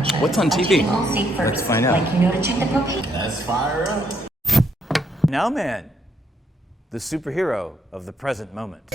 What's on TV? Let's find out. Like you know to check the propane. Let's fire up. Nowman, the superhero of the present moment.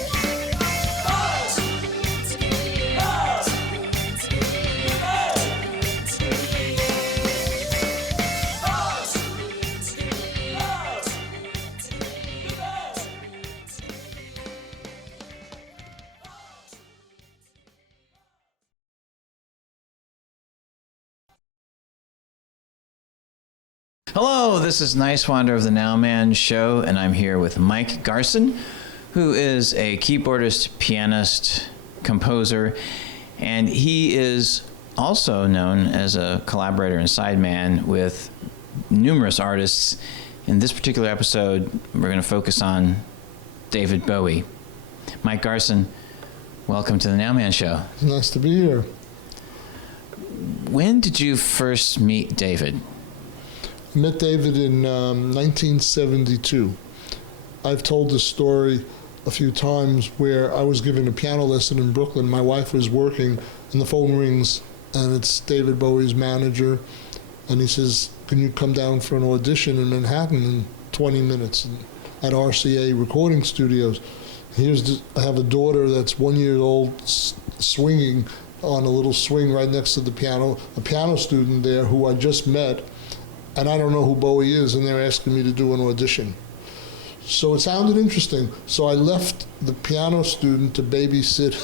Hello, this is Nice Wander of the Nowman Show, and I'm here with Mike Garson, who is a keyboardist, pianist, composer, and he is also known as a collaborator and sideman with numerous artists. In this particular episode, we're going to focus on David Bowie. Mike Garson, welcome to the Nowman Show. Nice to be here. When did you first meet David? Met David in 1972. I've told this story a few times where I was giving a piano lesson in Brooklyn. My wife was working, and the phone rings, and it's David Bowie's manager, and he says, "Can you come down for an audition in Manhattan in 20 minutes at RCA Recording Studios?" I have a daughter that's 1 year old swinging on a little swing right next to the piano, a piano student there who I just met, and I don't know who Bowie is, and they're asking me to do an audition. So it sounded interesting. So I left the piano student to babysit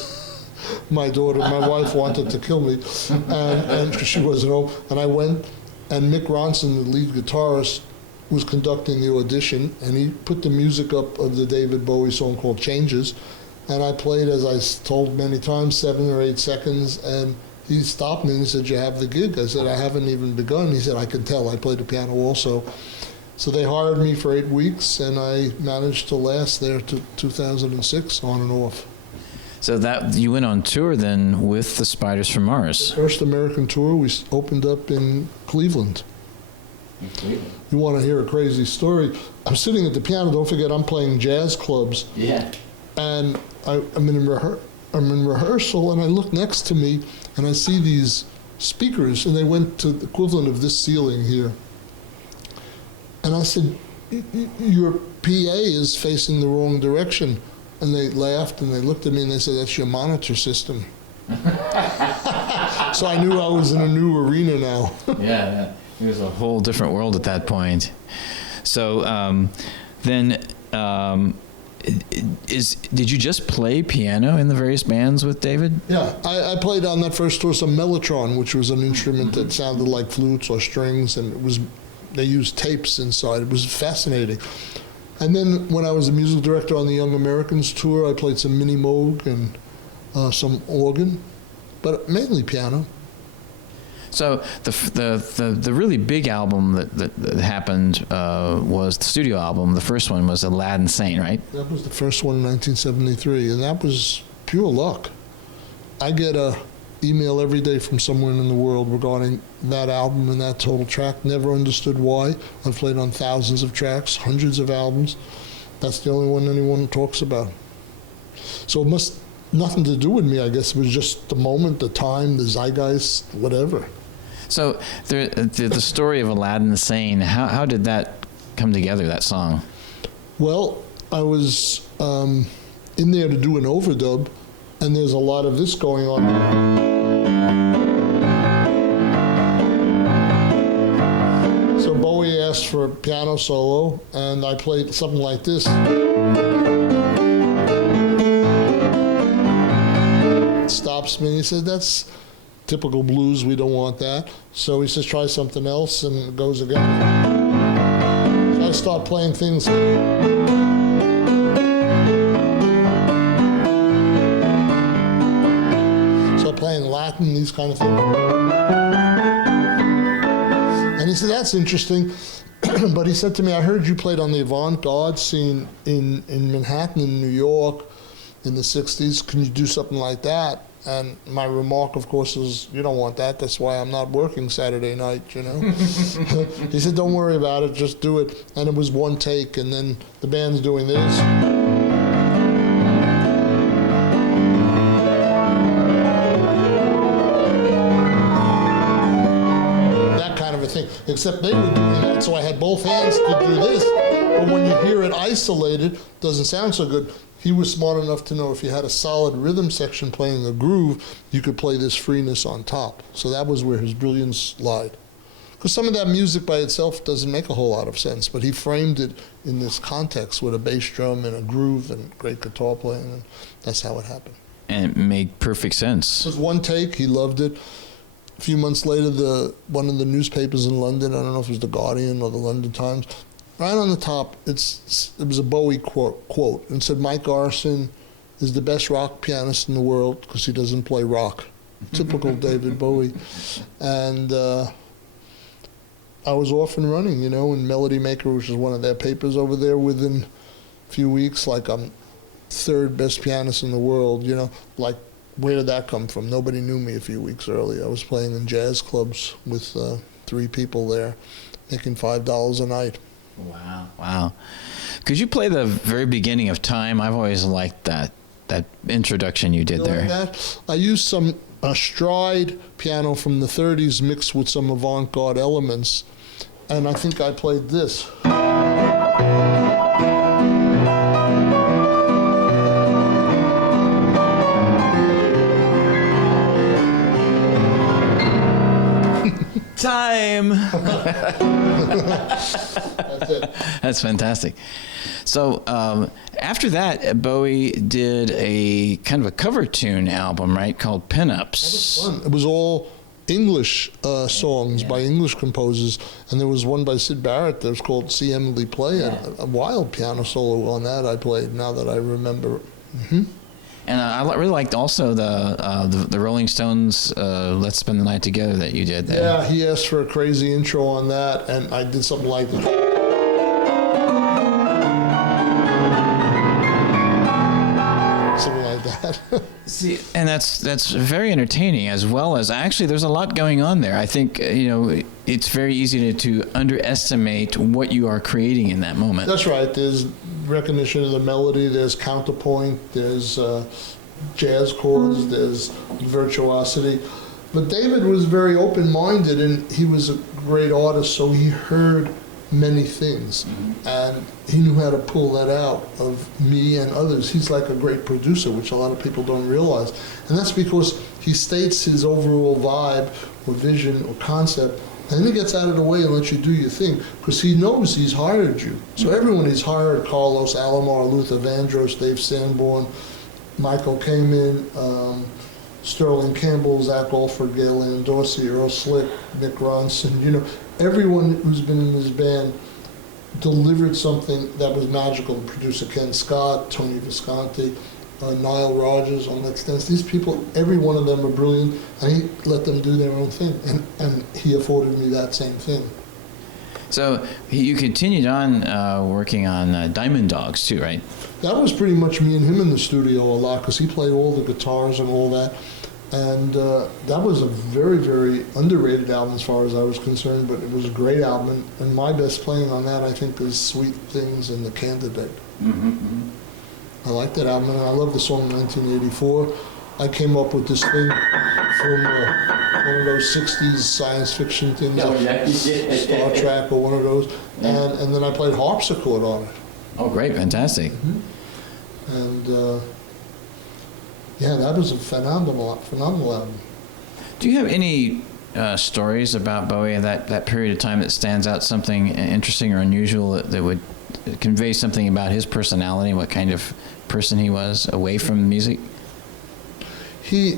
my daughter. My wife wanted to kill me, and she wasn't home. And I went, and Mick Ronson, the lead guitarist, was conducting the audition, and he put the music up of the David Bowie song called Changes, and I played, as I told many times, 7 or 8 seconds, and he stopped me and he said, "You have the gig?" I said, "I haven't even begun." He said, "I can tell. I play the piano also." So they hired me for 8 weeks, and I managed to last there to 2006, on and off. So that you went on tour then with the Spiders from Mars. The first American tour, we opened up in Cleveland. You want to hear a crazy story? I'm sitting at the piano. Don't forget, I'm playing jazz clubs. Yeah. And I'm in rehearsal, and I look next to me, and I see these speakers, and they went to the equivalent of this ceiling here. And I said, "Your PA is facing the wrong direction." And they laughed, and they looked at me, and they said, "That's your monitor system." So I knew I was in a new arena now. Yeah, it was a whole different world at that point. So did you just play piano in the various bands with David? Yeah, I played on that first tour some mellotron, which was an instrument that sounded like flutes or strings, and they used tapes inside. It was fascinating. And then when I was a music director on the Young Americans tour, I played some mini moog and some organ, but mainly piano. So the really big album that happened was the studio album. The first one was Aladdin Sane, right? That was the first one in 1973, and that was pure luck. I get a email every day from somewhere in the world regarding that album and that total track. Never understood why. I've played on thousands of tracks, hundreds of albums. That's the only one anyone talks about. So it must nothing to do with me, I guess. It was just the moment, the time, the zeitgeist, whatever. So the story of Aladdin Sane, how did that come together, that song? Well, I was in there to do an overdub, and there's a lot of this going on. So Bowie asked for a piano solo, and I played something like this. Stops me, and he said, "That's typical blues, we don't want that." So he says, "Try something else," and it goes again. So I start playing things. So playing Latin, these kind of things. And he said, "That's interesting." But he said to me, "I heard you played on the avant-garde scene in Manhattan, in New York, in the 60s. Can you do something like that?" And my remark, of course, is, "You don't want that. That's why I'm not working Saturday night, you know." He said, "Don't worry about it. Just do it." And it was one take, and then the band's doing this. except they were doing that, so I had both hands to do this. But when you hear it isolated, it doesn't sound so good. He was smart enough to know if you had a solid rhythm section playing a groove, you could play this freeness on top. So that was where his brilliance lied. Because some of that music by itself doesn't make a whole lot of sense, but he framed it in this context with a bass drum and a groove and great guitar playing, and that's how it happened. And it made perfect sense. It was one take, he loved it. A few months later, one of the newspapers in London, I don't know if it was The Guardian or the London Times, right on the top, it was a Bowie quote, and said, Mike Garson is the best rock pianist in the world because he doesn't play rock. Typical David Bowie. And I was off and running, in Melody Maker, which is one of their papers over there, within a few weeks, like I'm third best pianist in the world, like, where did that come from? Nobody knew me a few weeks earlier. I was playing in jazz clubs with 3 people there, making $5 a night. Wow. Could you play the very beginning of Time? I've always liked that introduction you did there. Like that? I used a stride piano from the 30s mixed with some avant-garde elements, and I think I played this. Time. That's it. That's fantastic. So after that, Bowie did a kind of a cover tune album, right, called Pinups. Fun. It was all English songs by English composers, and there was one by Syd Barrett that was called See Emily Play, and a wild piano solo on that I played, now that I remember. Mm-hmm. And I really liked also the Rolling Stones Let's Spend the Night Together that you did there. Yeah, he asked for a crazy intro on that, and I did something like that. Something like that. See, and that's very entertaining, as well as actually there's a lot going on there. I think it's very easy to underestimate what you are creating in that moment. That's right. There's recognition of the melody. There's counterpoint. There's jazz chords. There's virtuosity. But David was very open-minded, and he was a great artist, so he heard many things, and he knew how to pull that out of me and others. He's like a great producer, which a lot of people don't realize, and that's because he states his overall vibe or vision or concept, and then he gets out of the way and lets you do your thing, because he knows he's hired you. So everyone he's hired, Carlos Alomar, Luther Vandross, Dave Sanborn, Michael Kamen, Sterling Campbell, Zach Alford, Gail Dorsey, Earl Slick, Nick Ronson, everyone who's been in this band delivered something that was magical. Producer Ken Scott, Tony Visconti, Nile Rodgers on Let's Dance. These people, every one of them are brilliant, and he let them do their own thing, and he afforded me that same thing. So you continued on working on Diamond Dogs too, right? That was pretty much me and him in the studio a lot, because he played all the guitars and all that. And that was a very, very underrated album as far as I was concerned, but it was a great album. And my best playing on that, I think, is Sweet Things and The Candidate. Mm-hmm. I like that album, and I love the song 1984. I came up with this thing from one of those 60s science fiction things, Star Trek or one of those, and then I played harpsichord on it. Oh, great, fantastic. Mm-hmm. And yeah, that was a phenomenal album. Do you have any stories about Bowie at that period of time that stands out, something interesting or unusual that would convey something about his personality, what kind of person he was away from music? He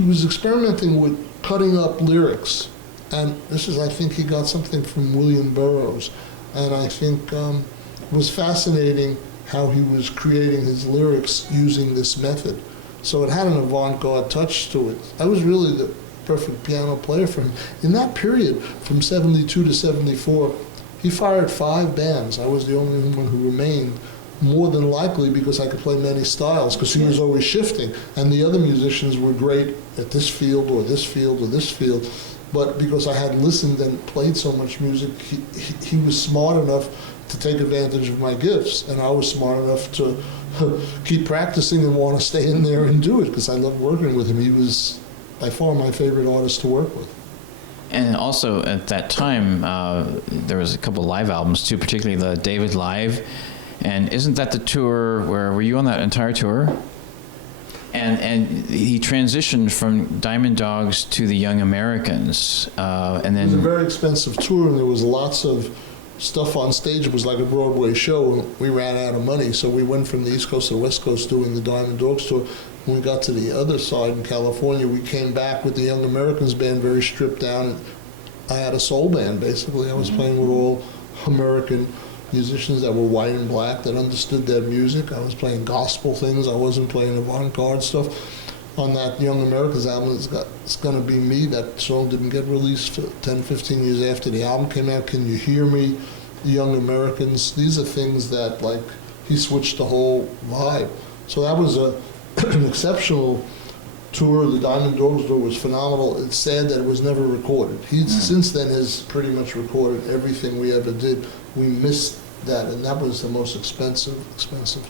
was experimenting with cutting up lyrics, and this is, I think, he got something from William Burroughs, and I think it was fascinating how he was creating his lyrics using this method. So it had an avant-garde touch to it. I was really the perfect piano player for him. In that period, from 72 to 74, he fired 5 bands. I was the only one who remained, more than likely because I could play many styles, because he was always shifting. And the other musicians were great at this field or this field or this field. But because I had listened and played so much music, he was smart enough to take advantage of my gifts, and I was smart enough to keep practicing and want to stay in there and do it, because I loved working with him. He was by far my favorite artist to work with. And also at that time, there was a couple live albums too, particularly the David Live. And isn't that the tour where, were you on that entire tour? And he transitioned from Diamond Dogs to the Young Americans, and then... It was a very expensive tour, and there was lots of stuff on stage. It was like a Broadway show, and we ran out of money, so we went from the East Coast to the West Coast doing the Diamond Dogs tour. When we got to the other side in California, we came back with the Young Americans band, very stripped down. And I had a soul band, basically. I was playing with all American musicians that were white and black that understood their music. I was playing gospel things. I wasn't playing avant-garde stuff. On that Young Americans album, It's Gonna Be Me. That song didn't get released for 10, 15 years after the album came out. Can You Hear Me? Young Americans. These are things that, like, he switched the whole vibe. So that was an exceptional tour. The Diamond Dogs tour was phenomenal. It's sad that it was never recorded. He since then has pretty much recorded everything we ever did. We missed that, and that was the most expensive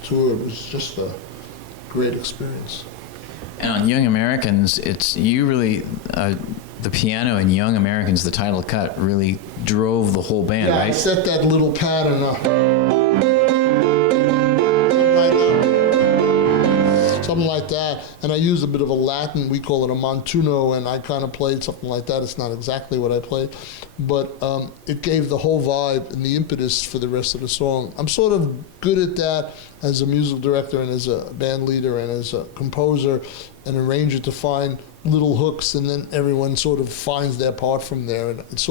tour. It was just a great experience. And on Young Americans, it's you really, the piano in Young Americans, the title cut, really drove the whole band, yeah, right? I set that little pattern up. Something like that, and I used a bit of a Latin, we call it a montuno, and I kind of played something like that. It's not exactly what I played, but it gave the whole vibe and the impetus for the rest of the song. I'm sort of good at that as a musical director and as a band leader and as a composer and arranger, to find little hooks, and then everyone sort of finds their part from there, and it's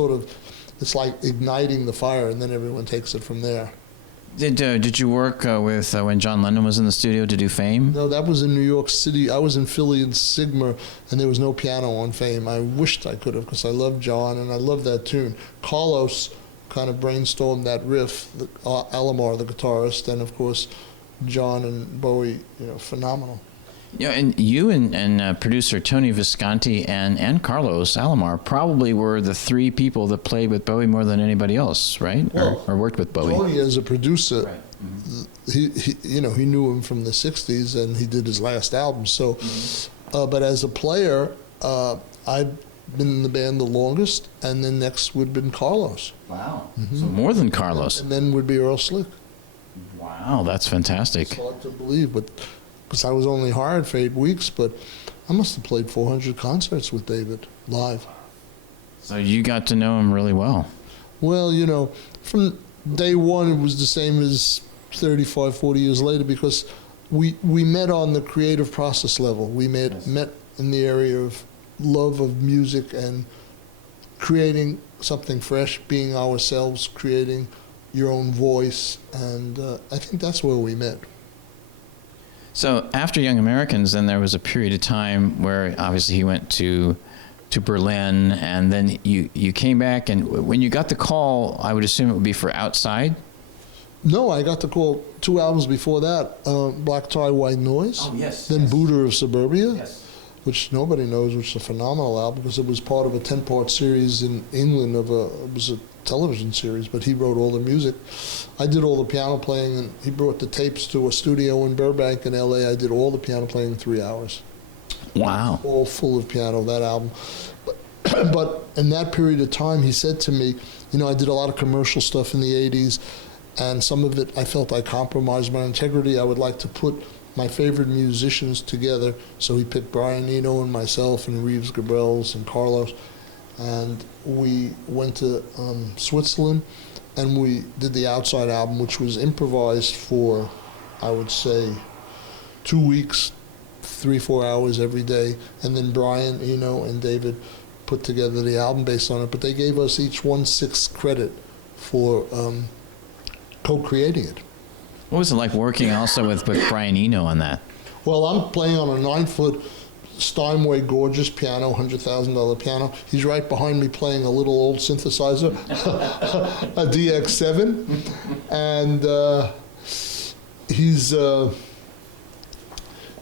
like igniting the fire, and then everyone takes it from there. Did you work with when John Lennon was in the studio to do Fame? No, that was in New York City. I was in Philly and Sigma, and there was no piano on Fame. I wished I could have, because I love John and I love that tune. Carlos kind of brainstormed that riff, Alomar, the guitarist, and of course John and Bowie, phenomenal. Yeah, and you and producer Tony Visconti and Carlos Alomar probably were the three people that played with Bowie more than anybody else, right? Well, or worked with Bowie. Tony, as a producer, Right. he knew him from the '60s, and he did his last album. So, but as a player, I've been in the band the longest, and then next would have been Carlos, Wow. So more than Carlos. and then would be Earl Slick. Wow, that's fantastic. It's hard to believe, but because I was only hired for 8 weeks, but I must have played 400 concerts with David live. So you got to know him really well. Well, from day one, it was the same as 35, 40 years later, because we met on the creative process level. We met in the area of love of music and creating something fresh, being ourselves, creating your own voice, and I think that's where we met. So after Young Americans, then there was a period of time where obviously he went to Berlin, and then you came back, and when you got the call, I would assume it would be for Outside? No, I got the call 2 albums before that, Black Tie, White Noise. Oh, yes, Then yes. Buddha of Suburbia, Yes. which nobody knows, which is a phenomenal album because it was part of a 10-part series in England it was a television series, but he wrote all the music. I did all the piano playing, and he brought the tapes to a studio in Burbank in LA. I did all the piano playing in 3 hours. Wow. All full of piano, that album. But in that period of time, he said to me, I did a lot of commercial stuff in the 80s, and some of it I felt I compromised my integrity. I would like to put my favorite musicians together. So he picked Brian Eno and myself and Reeves Gabrels and Carlos, and we went to Switzerland, and we did the Outside album, which was improvised for, I would say, 2 weeks, 3-4 hours every day, and then Brian Eno and David put together the album based on it, but they gave us each 1/6 credit for co-creating it. What was it like working also with Brian Eno on that? Well, I'm playing on a 9-foot Steinway gorgeous piano, $100,000 piano. He's right behind me playing a little old synthesizer, a DX7, and he's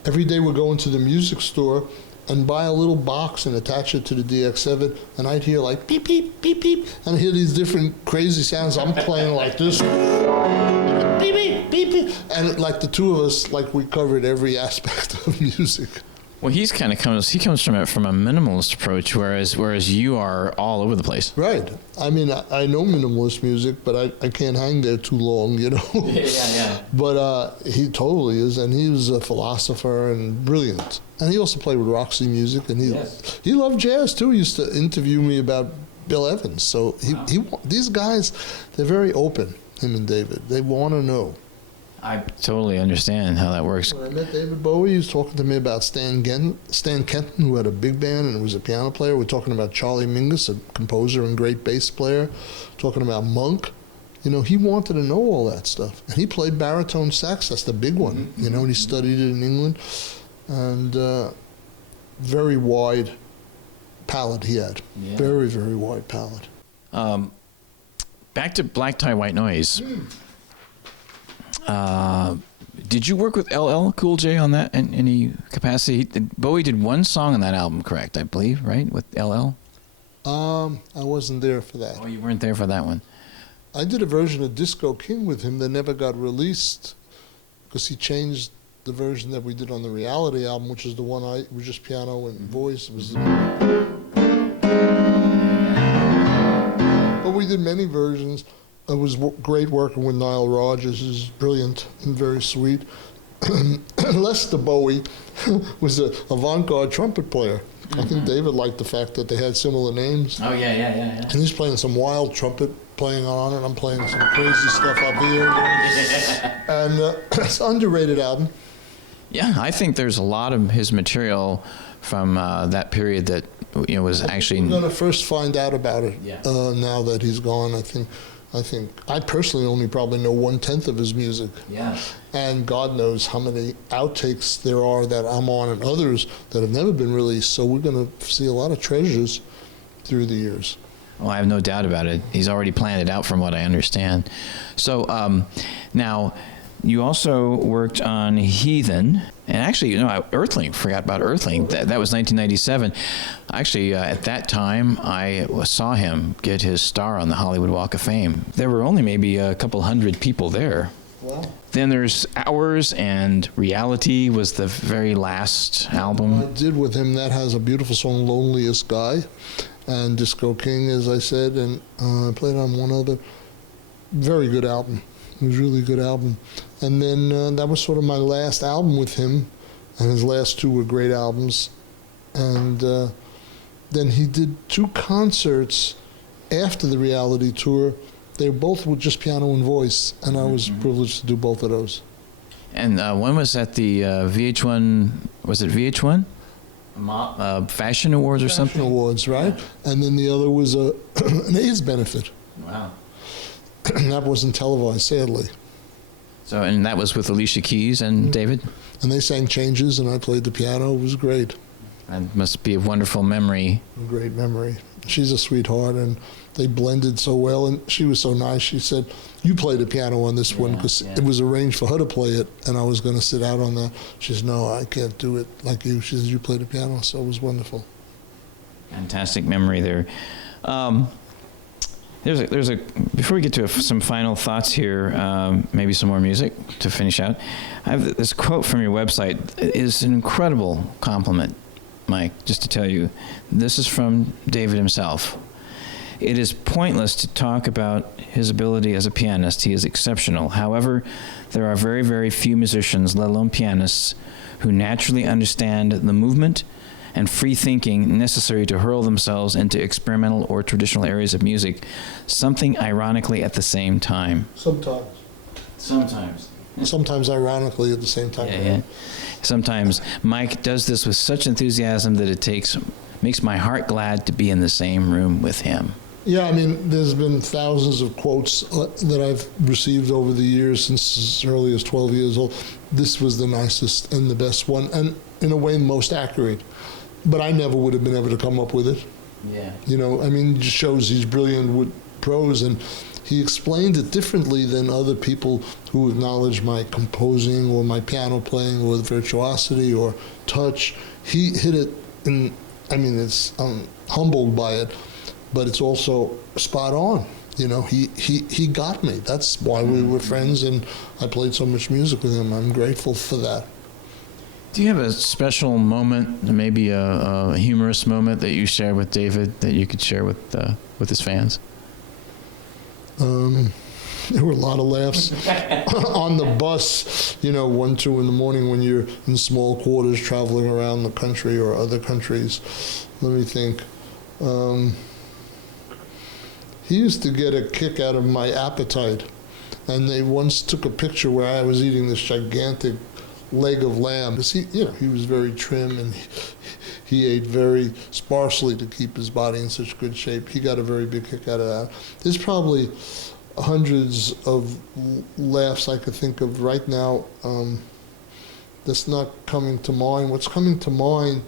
every day we're going to the music store and buy a little box and attach it to the DX7, and I'd hear like beep, beep, beep, beep, and I hear these different crazy sounds. I'm playing like this, beep, beep, beep, beep, and like the two of us, like we covered every aspect of music. Well, he comes from a minimalist approach, whereas you are all over the place. Right. I mean, I know minimalist music, but I can't hang there too long, you know. Yeah. But he totally is, and he was a philosopher and brilliant. And he also played with Roxy Music, and he loved jazz too. He used to interview me about Bill Evans. So these guys, they're very open. Him and David, they want to know. I totally understand how that works. When I met David Bowie, he was talking to me about Stan Kenton, who had a big band and was a piano player. We're talking about Charlie Mingus, a composer and great bass player. Talking about Monk. You know, he wanted to know all that stuff. And he played baritone sax. That's the big one. You know, and he studied it in England. And very wide palette he had. Yeah. Very, very wide palette. Back to Black Tie, White Noise. Did you work with LL Cool J on that in any capacity? Bowie did one song on that album, correct? I believe, right, with LL. I wasn't there for that. Oh, you weren't there for that one. I did a version of Disco King with him that never got released because he changed the version that we did on the Reality album, which is the one was just piano and voice. It was. But we did many versions. It was great working with Nile Rodgers, who's brilliant and very sweet. Lester Bowie was an avant-garde trumpet player. I think David liked the fact that they had similar names. Oh, yeah. And he's playing some wild trumpet playing on it. I'm playing some crazy stuff up here. And it's an underrated album. Yeah, I think there's a lot of his material from that period that was actually. We're going to first find out about it now that he's gone. I think I personally only probably know 1/10 of his music. Yeah. And God knows how many outtakes there are that I'm on and others that have never been released. So we're going to see a lot of treasures through the years. Well, I have no doubt about it. He's already planned it out from what I understand. So now, you also worked on Heathen, and actually, Earthling, forgot about Earthling. That was 1997. Actually, at that time, I saw him get his star on the Hollywood Walk of Fame. There were only maybe a couple hundred people there. Wow. Then there's Hours, and Reality was the very last album. I did with him, that has a beautiful song, Loneliest Guy, and Disco King, as I said, and I played on one other. Very good album. It was a really good album. And then that was sort of my last album with him, and his last two were great albums. And then he did 2 concerts after the Reality tour. They both were just piano and voice, and I was privileged to do both of those. And one was at the VH1, was it VH1? Fashion Awards or something? Fashion Awards, right? Yeah. And then the other was an AIDS benefit. Wow. And that wasn't televised, sadly. So, and that was with Alicia Keys and David? And they sang Changes, and I played the piano. It was great. That must be a wonderful memory. A great memory. She's a sweetheart, and they blended so well, and she was so nice. She said, you play the piano on this one, because it was arranged for her to play it, and I was going to sit out on that. She said, no, I can't do it like you. She says, you play the piano, so it was wonderful. Fantastic memory there. There's a before we get to some final thoughts here, maybe some more music to finish out. I have this quote from your website. It is an incredible compliment, Mike, just to tell you. This is from David himself. It is pointless to talk about his ability as a pianist. He is exceptional. However, there are very, very few musicians, let alone pianists, who naturally understand the movement and free thinking necessary to hurl themselves into experimental or traditional areas of music, something ironically at the same time. Sometimes ironically at the same time. Yeah. Sometimes Mike does this with such enthusiasm that it makes my heart glad to be in the same room with him. Yeah, I mean, there's been thousands of quotes that I've received over the years since as early as 12 years old. This was the nicest and the best one, and in a way, most accurate. But I never would have been able to come up with it. Yeah. You know, I mean, it just shows he's brilliant with prose, and he explained it differently than other people who acknowledge my composing or my piano playing or virtuosity or touch. He hit it in, I mean, I'm humbled by it, but it's also spot on. You know, he got me. That's why we were friends, and I played so much music with him. I'm grateful for that. Do you have a special moment, maybe a humorous moment that you shared with David that you could share with his fans? There were a lot of laughs on the bus, 1, 2 in the morning when you're in small quarters traveling around the country or other countries. Let me think. He used to get a kick out of my appetite. And they once took a picture where I was eating this gigantic leg of lamb. Because he was very trim and he ate very sparsely to keep his body in such good shape. He got a very big kick out of that. There's probably hundreds of laughs I could think of right now that's not coming to mind. What's coming to mind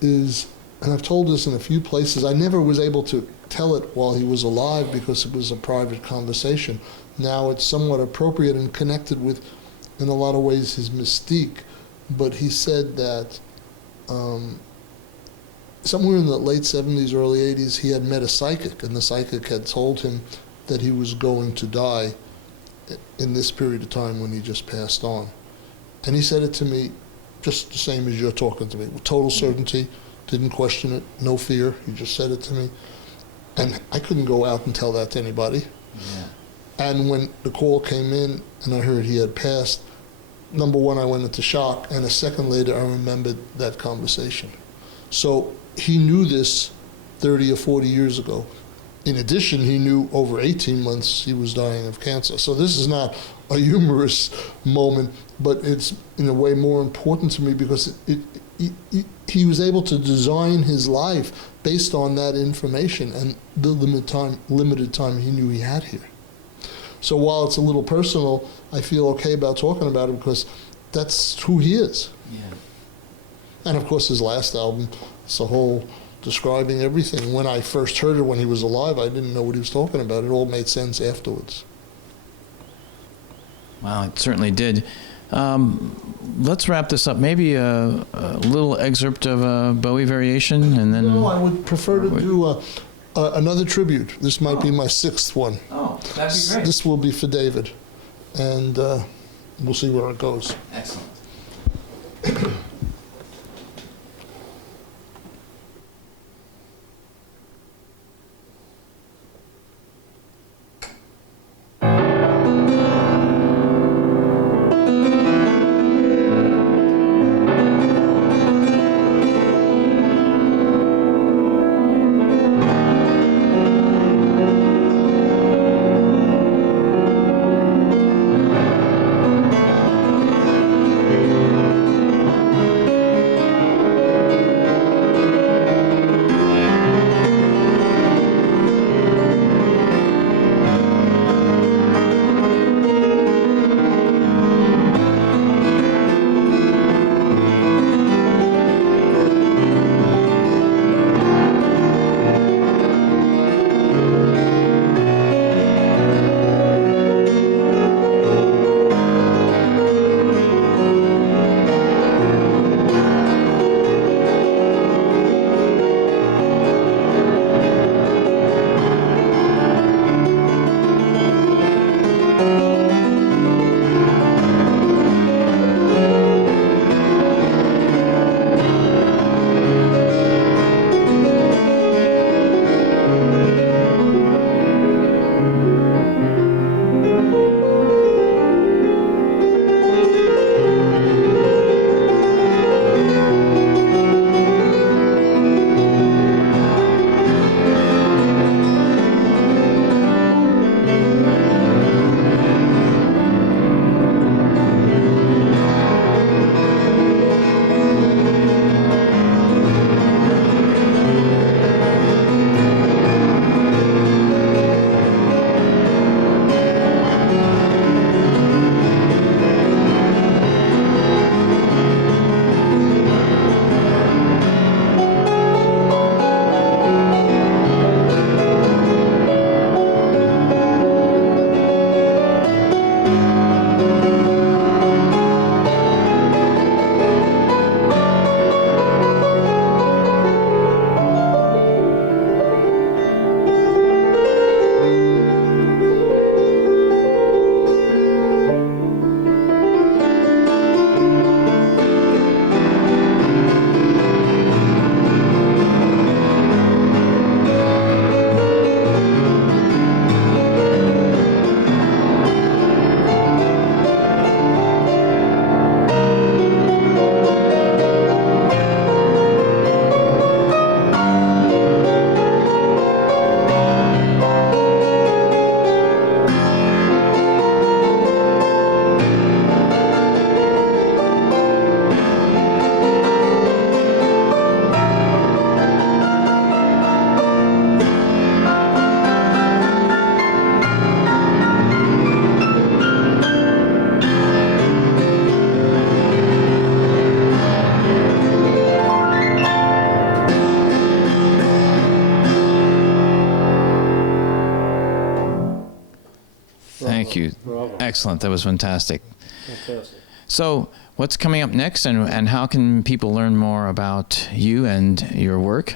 is, and I've told this in a few places, I never was able to tell it while he was alive because it was a private conversation. Now it's somewhat appropriate and connected with, in a lot of ways, his mystique. But he said that somewhere in the late 70s, early 80s, he had met a psychic, and the psychic had told him that he was going to die in this period of time when he just passed on. And he said it to me just the same as you're talking to me, with total certainty, didn't question it, no fear. He just said it to me. And I couldn't go out and tell that to anybody. Yeah. And when the call came in and I heard he had passed, number one, I went into shock, and a second later, I remembered that conversation. So he knew this 30 or 40 years ago. In addition, he knew over 18 months he was dying of cancer. So this is not a humorous moment, but it's in a way more important to me because he was able to design his life based on that information and the limited time he knew he had here. So while it's a little personal, I feel okay about talking about him because that's who he is. Yeah. And of course, his last album, it's the whole describing everything. When I first heard it when he was alive, I didn't know what he was talking about. It all made sense afterwards. Wow, it certainly did. Let's wrap this up. Maybe a little excerpt of a Bowie variation, and then... No, I would prefer to do another tribute. This might be my 6th one. Oh, that'd be great. This will be for David, and we'll see where it goes. Excellent. Thank you. Bravo. Excellent. That was fantastic. Fantastic. So, what's coming up next, and how can people learn more about you and your work?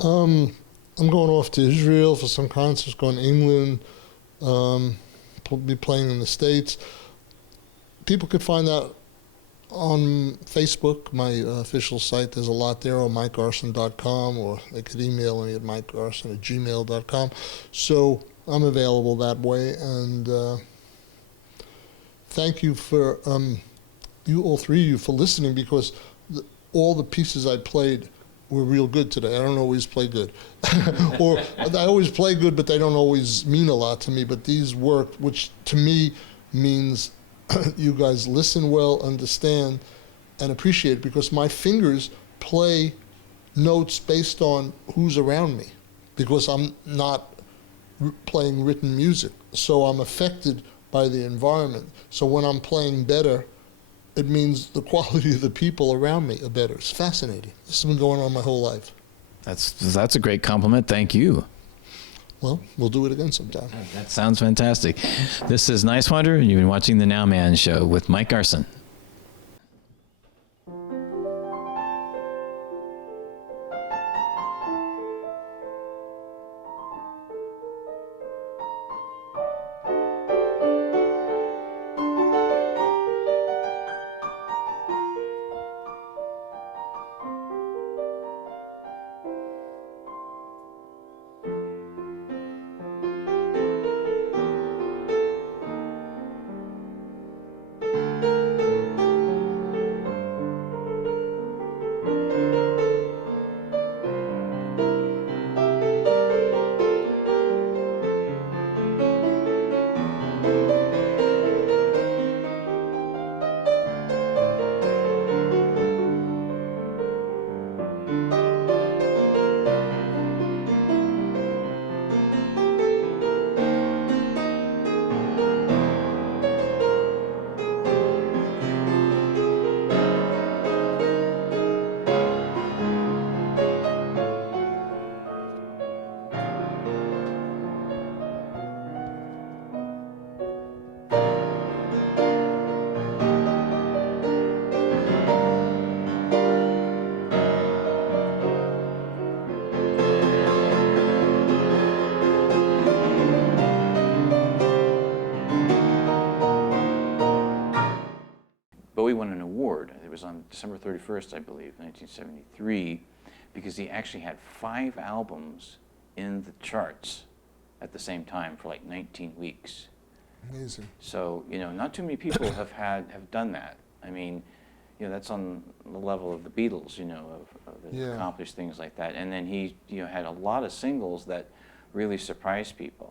I'm going off to Israel for some concerts, going to England, be playing in the States. People could find out on Facebook, my official site. There's a lot there, or MikeGarson.com, or they could email me at MikeGarson@gmail.com. So I'm available that way, and thank you for you, all three of you, for listening, because all the pieces I played were real good today. I don't always play good. Or I always play good, but they don't always mean a lot to me. But these worked, which to me means you guys listen well, understand, and appreciate, because my fingers play notes based on who's around me, because I'm not playing written music. So I'm affected by the environment. So when I'm playing better, it means the quality of the people around me are better. It's fascinating. This has been going on my whole life. That's a great compliment. Thank you. Well, we'll do it again sometime. That sounds fantastic. This is Nice Wonder, and you've been watching the Nowman Show with Mike Garson. Bowie won an award. It was on December 31st, I believe, 1973, because he actually had 5 albums in the charts at the same time for like 19 weeks. Amazing. So, not too many people have done that. I mean, that's on the level of the Beatles, that Yeah. accomplished things like that. And then he, had a lot of singles that really surprised people.